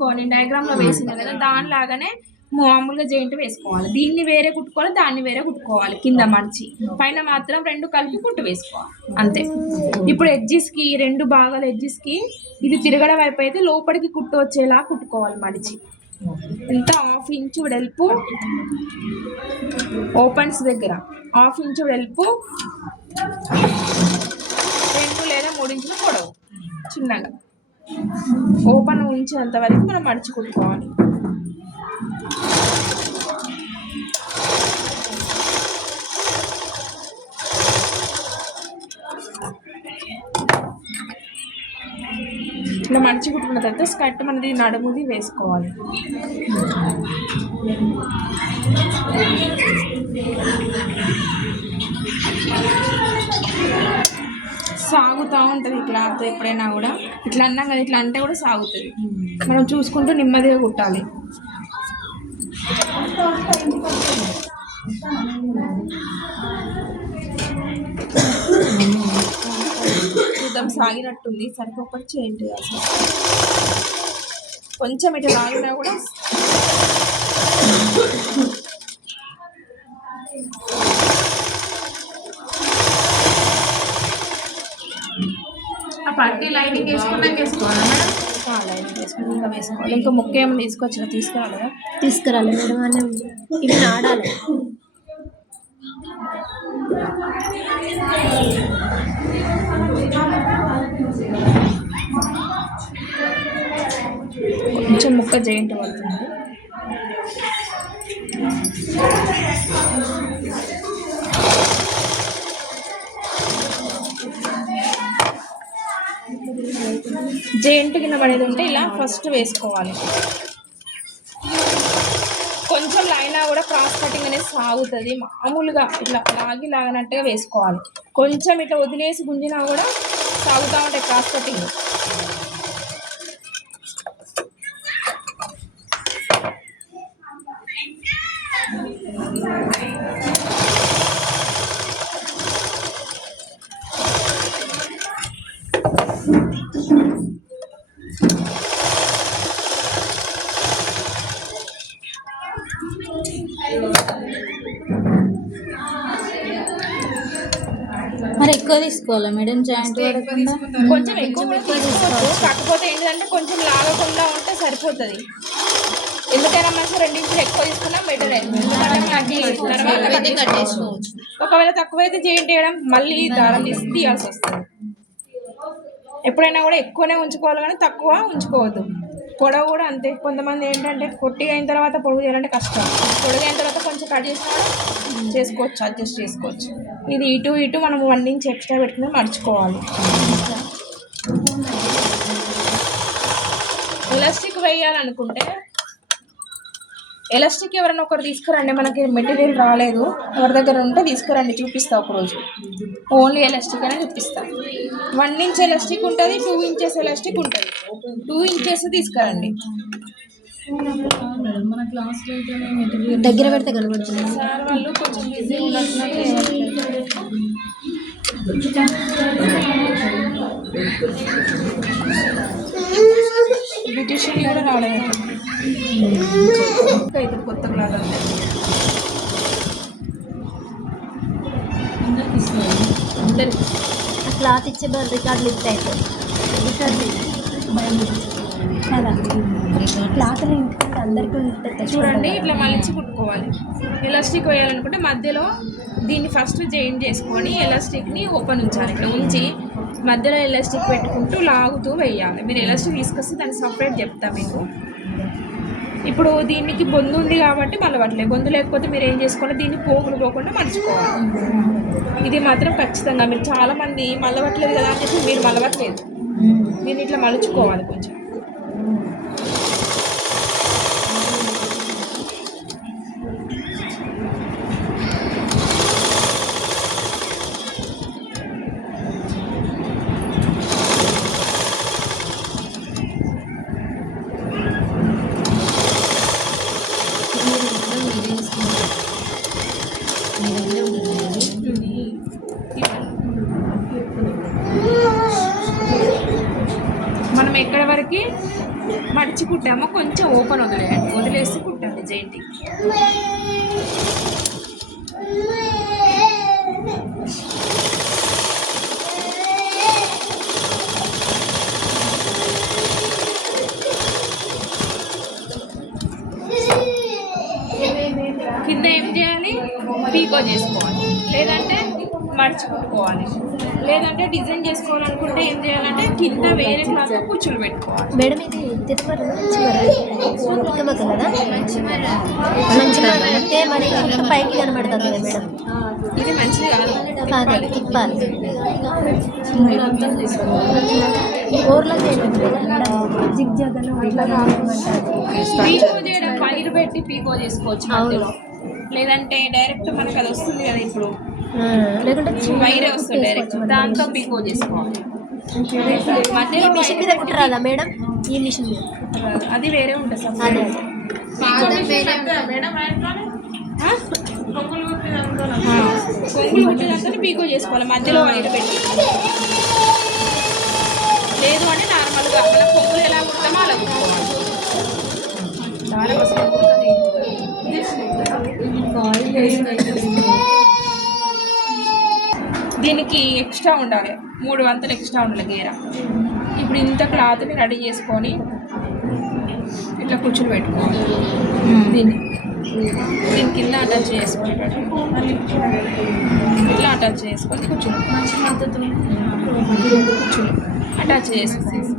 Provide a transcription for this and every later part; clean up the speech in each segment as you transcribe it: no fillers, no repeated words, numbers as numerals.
అనుకోని డయాగ్రామ్ లో వేసింది కదా దానిలాగానే మామూలుగా జాయింట్ వేసుకోవాలి. దీన్ని వేరే కుట్టుకోవాలి, దాన్ని వేరే కుట్టుకోవాలి. కింద మడిచి పైన మాత్రం రెండు కలిపి కుట్టు వేసుకోవాలి అంతే. ఇప్పుడు ఎడ్జెస్ కి రెండు భాగాల ఎడ్జెస్ కి ఇది తిరగడం వైపు అయితే లోపలికి కుట్టు వచ్చేలా కుట్టుకోవాలి. మడిచి ఇంత 1/2 ఇంచ్ వెడల్పు ఓపెన్స్ దగ్గర 1/2 ఇంచ్ వెడల్పు 2 లేదా 3 ఇంచుల పొడవు చిన్నగా ఓపెన్ ఉంచేంత వరకు మనం మడిచి కుట్టుకోవాలి. ఇట్లా మడిచి కుట్టుకున్న తర్వాత స్కర్ట్ మనది నడుముది వేసుకోవాలి. సాగుతూ ఉంటుంది క్లాత్ ఎప్పుడైనా కూడా. ఇట్లా అన్నాం కదా, ఇట్లా అంటే కూడా సాగుతుంది. మనం చూసుకుంటూ నెమ్మదిగా కుట్టాలి. చూద్దాం, సాగినట్టుంది. సరిపోకపోతే చేయండి. అసలు కొంచెం ఇట్లా లాగినా కూడా ఆ పట్టి లైనింగ్ వేసుకున్నాక వేసుకోవాలా మేడం? లైనింగ్ వేసుకున్నాక వేసుకోవాలి. ఇంకా ముక్క ఏమైనా తీసుకురాలేదా? తీసుకురాలి మేడం. మనం ఇవి ఆడాలి. కొంచెం ముక్క జాయింట్ పడుతుంది. జాయింట్ కింద పడేది ఉంటే ఇలా ఫస్ట్ వేసుకోవాలి. కొంచెం లైనా కూడా క్రాస్ కటింగ్ అనేది సాగుతుంది. మామూలుగా ఇట్లా లాగినట్టుగా వేసుకోవాలి. కొంచెం ఇట్లా వదిలేసి గుంజినా కూడా సాగుతూ ఉంటాయి క్రాస్ కటింగ్. మరి ఎక్కువ తీసుకోవాలా మేడం? జాయింట్ కొంచెం ఎక్కువ తీసుకోవచ్చు. కాకపోతే ఏంటంటే కొంచెం లాగకుండా ఉంటే సరిపోతుంది. ఎందుకైనా మంచి 2 ఇంచులు ఎక్కువ తీసుకున్నా బెటర్. ఒకవేళ తక్కువైతే జాయింట్ చేయడం మళ్ళీ దారం తీయాల్సి వస్తుంది. ఎప్పుడైనా కూడా ఎక్కువనే ఉంచుకోవాలి కానీ తక్కువ ఉంచుకోవద్దు. పొడవు కూడా అంతే. కొంతమంది ఏంటంటే పొట్టిగా అయిన తర్వాత పొడుగు చేయాలంటే కష్టం. పొడుగు అయిన తర్వాత కొంచెం కట్ చేసినా చేసుకోవచ్చు, అడ్జస్ట్ చేసుకోవచ్చు. ఇది ఇటు మనం 1 ఇంచ్ ఎక్స్ట్రా పెట్టుకుని మడుచుకోవాలి. ఎలాస్టిక్ వేయాలనుకుంటే ఎలాస్టిక్ ఎవరైనా ఒకరు తీసుకురండి. మనకి మెటీరియల్ రాలేదు, ఎవరి దగ్గర ఉంటే తీసుకురండి, చూపిస్తా ఒకరోజు. ఓన్లీ ఎలాస్టిక్ అనే చూపిస్తా. 1 ఇంచ్ ఎలాస్టిక్ ఉంటుంది, 2 ఇంచెస్ ఎలాస్టిక్ ఉంటుంది. 2 ఇంచెస్ తీసుకురండి. మన క్లాస్లో దగ్గర పెడితే కనబడుతుంది. సార్ వాళ్ళు కొంచెం బిజీ ఉన్నట్టున్నారు. బ్యూటిషియన్ కూడా రాలేదు. అయితే కొత్త క్లాత్ అందరికి క్లాత్ ఇచ్చే రికార్డులు ఇస్తే అవుతుంది. క్లాత్ ఇంటికంటే అందరికీ చూడండి. ఇట్లా మలిచి కుట్టుకోవాలి. ఎలాస్టిక్ వేయాలనుకుంటే మధ్యలో దీన్ని ఫస్ట్ జాయిన్ చేసుకొని ఎలాస్టిక్ని ఓపెన్ ఉంచాలి. ఇట్లా ఉంచి మధ్యలో ఎలాస్టిక్ పెట్టుకుంటూ లాగుతూ వేయాలి. మీరు ఎలాస్టిక్ తీసుకొస్తే దాన్ని సపరేట్ చెప్తా మీకు. ఇప్పుడు దీనికి బొందు ఉంది కాబట్టి మలవట్లేదు. బొందు లేకపోతే మీరు ఏం చేసుకోవాలి, దీన్ని పోగులు పోకుండా మలుచుకోవాలి. ఇది మాత్రం ఖచ్చితంగా. మీరు చాలామంది మలవట్లేదు కదా అని చెప్పి మీరు మలవట్లేదు. దీన్ని ఇట్లా మలుచుకోవాలి కొంచెం. మనం ఎక్కడి వరకు మడిచి కుట్టామో కొంచెం ఓపెన్ వదిలేయండి, వదిలేసి కుట్టండి జైంటి. కింద ఏం చేయాలి, పీకో చేసుకోవాలి, లేదంటే మడిచి కుట్టుకోవాలి, లేదంటే డిజైన్ చేసుకోవాలనుకుంటే ఏం చేయాలంటే కింద వేరే క్లాత్ కుచ్చులు పెట్టుకోవాలి. మేడం ఇది తిరుపతి తిక్కమక్క కదా, మంచిగా అంటే మరి పైకి కనబడుతుంది కదా మేడం, ఇది మంచిది కాదు, అదే తిప్పాలి. ఊర్లో జిగ్ జగన్ పీకో చేయడం వైర్ పెట్టి పీకో చేసుకోవచ్చు మధ్యలో, లేదంటే డైరెక్ట్ మనకు అది వస్తుంది కదా ఇప్పుడు, లేకుంటే వైరే వస్తుంది డైరెక్ట్, దాంతో పీకో చేసుకోవాలి. మధ్యలో మిషన్ మీద కుట్టరాదా మేడం? ఈ మిషన్ మీద అది వేరే ఉంటుంది సార్. అదే కొంగులు కుట్టినంత పీకో చేసుకోవాలి, మధ్యలో వైర్ పెట్టి. లేదు అంటే నార్మల్గా మన కొంగులు ఎలా కుడతామో అలా కుట్టుకోవాలి. చాలా దీనికి ఎక్స్ట్రా ఉండాలి, 3 వంతులు ఎక్స్ట్రా ఉండాలి గేర. ఇప్పుడు ఇంత క్లాత్ని రెడీ చేసుకొని ఇట్లా కుచ్చులు పెట్టుకోవాలి. దీన్ని కింద అటాచ్ చేసుకొని ఇట్లా అటాచ్ చేసుకొని కుచ్చులు అటాచ్ చేసుకోవాలి.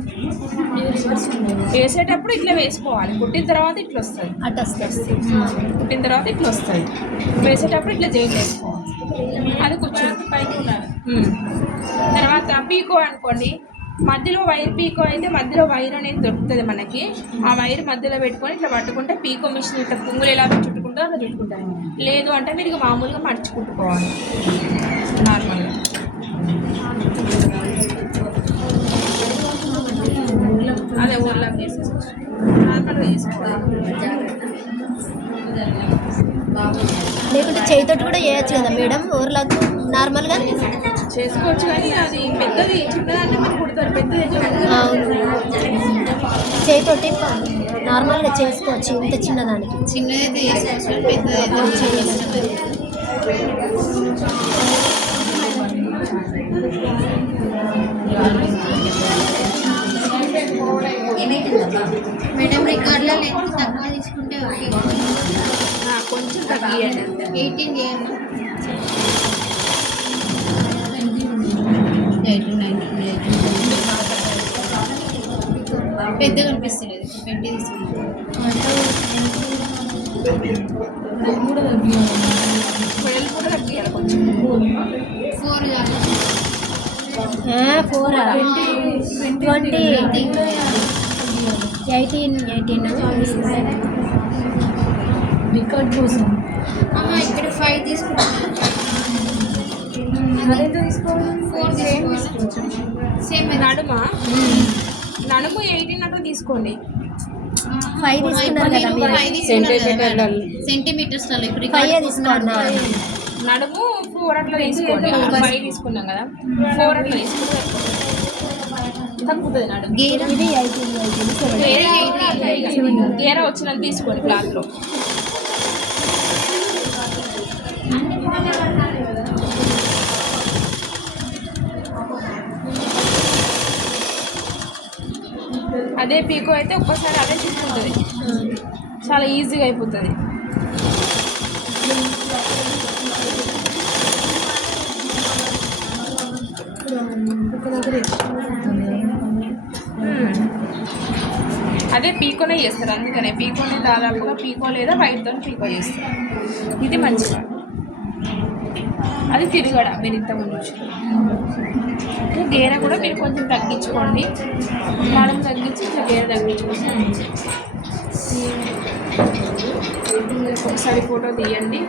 వేసేటప్పుడు ఇట్లా వేసుకోవాలి, కుట్టిన తర్వాత ఇట్లా వస్తుంది, అటు వస్తుంది. కుట్టిన తర్వాత ఇట్లా వస్తుంది, వేసేటప్పుడు ఇట్లా జాయిన్ చేసుకోవాలి. అది కూర్చొని పైకి ఉండాలి. తర్వాత పీకో అనుకోండి, మధ్యలో వైర్ పీకో అయితే మధ్యలో వైర్ అనేది దొరుకుతుంది మనకి. ఆ వైర్ మధ్యలో పెట్టుకొని ఇట్లా పట్టుకుంటే పీకో మిషన్ ఇట్లా పుంగులు ఎలా చుట్టుకుంటో అలా చుట్టుకుంటారు. లేదు అంటే మీరు ఇక మామూలుగా మడుచుకుంటుకోవాలి నార్మల్గా. అదే ఊర్లో వేసేసి నార్మల్గా వేసుకోవాలి. లేకుంటే చేయితోటి కూడా చేయొచ్చు కదా మేడం, ఊర్లకు నార్మల్గా చేసుకోవచ్చు, కానీ అది పెద్దది చిన్నదాన్ని మీరు కుడతారు, పెద్దది చేయితోటి నార్మల్గా చేసుకోవచ్చు. ఇంత చిన్నదానికి చిన్నదైతే చేసుకోవచ్చు, పెద్దదైతే మేడం రికార్డులో లెంత్ తక్కువ తీసుకుంటే ఓకే, కొంచెం తగ్గియండి. 18 చేయండి, 18, 19, పెద్దగా అనిపిస్తలేదు, పెట్టి తీసుకుంటాం. 4 20, 18 రికార్డ్ కోసం ఇక్కడ 5 తీసుకుంటాం, 4 తీసుకోవాలి. సేమ్ నడుమా నడుము 18 అట్లా తీసుకోండి. 5 తీసుకున్నారు కదా మీరు, సెంటీమీటర్స్ ఇప్పుడు 5 తీసుకోండి. నడుము 4 అట్లా తీసుకోండి. 5 తీసుకున్నాం కదా, 4 అట్లా తీసుకుంటే తగ్గుతుంది నడుము. ఇది 18 గేర వచ్చినంత తీసుకోండి క్లాత్లో. అదే పీకో అయితే ఒక్కసారి అదే తీసుకుంటుంది, చాలా ఈజీగా అయిపోతుంది. అదే పీకోనే చేస్తారు, అందుకనే పీకోనే దాదాపుగా పీకో లేదా వైట్తో పీకో చేస్తారు. ఇది మంచిగా, అది తిరగడ మీరు ఇంతకుముందు గేర కూడా మీరు కొంచెం తగ్గించుకోండి, మేడం తగ్గించి ఇట్లా గేర తగ్గించుకోండి. ఒకసారి ఫోటో తీయండి.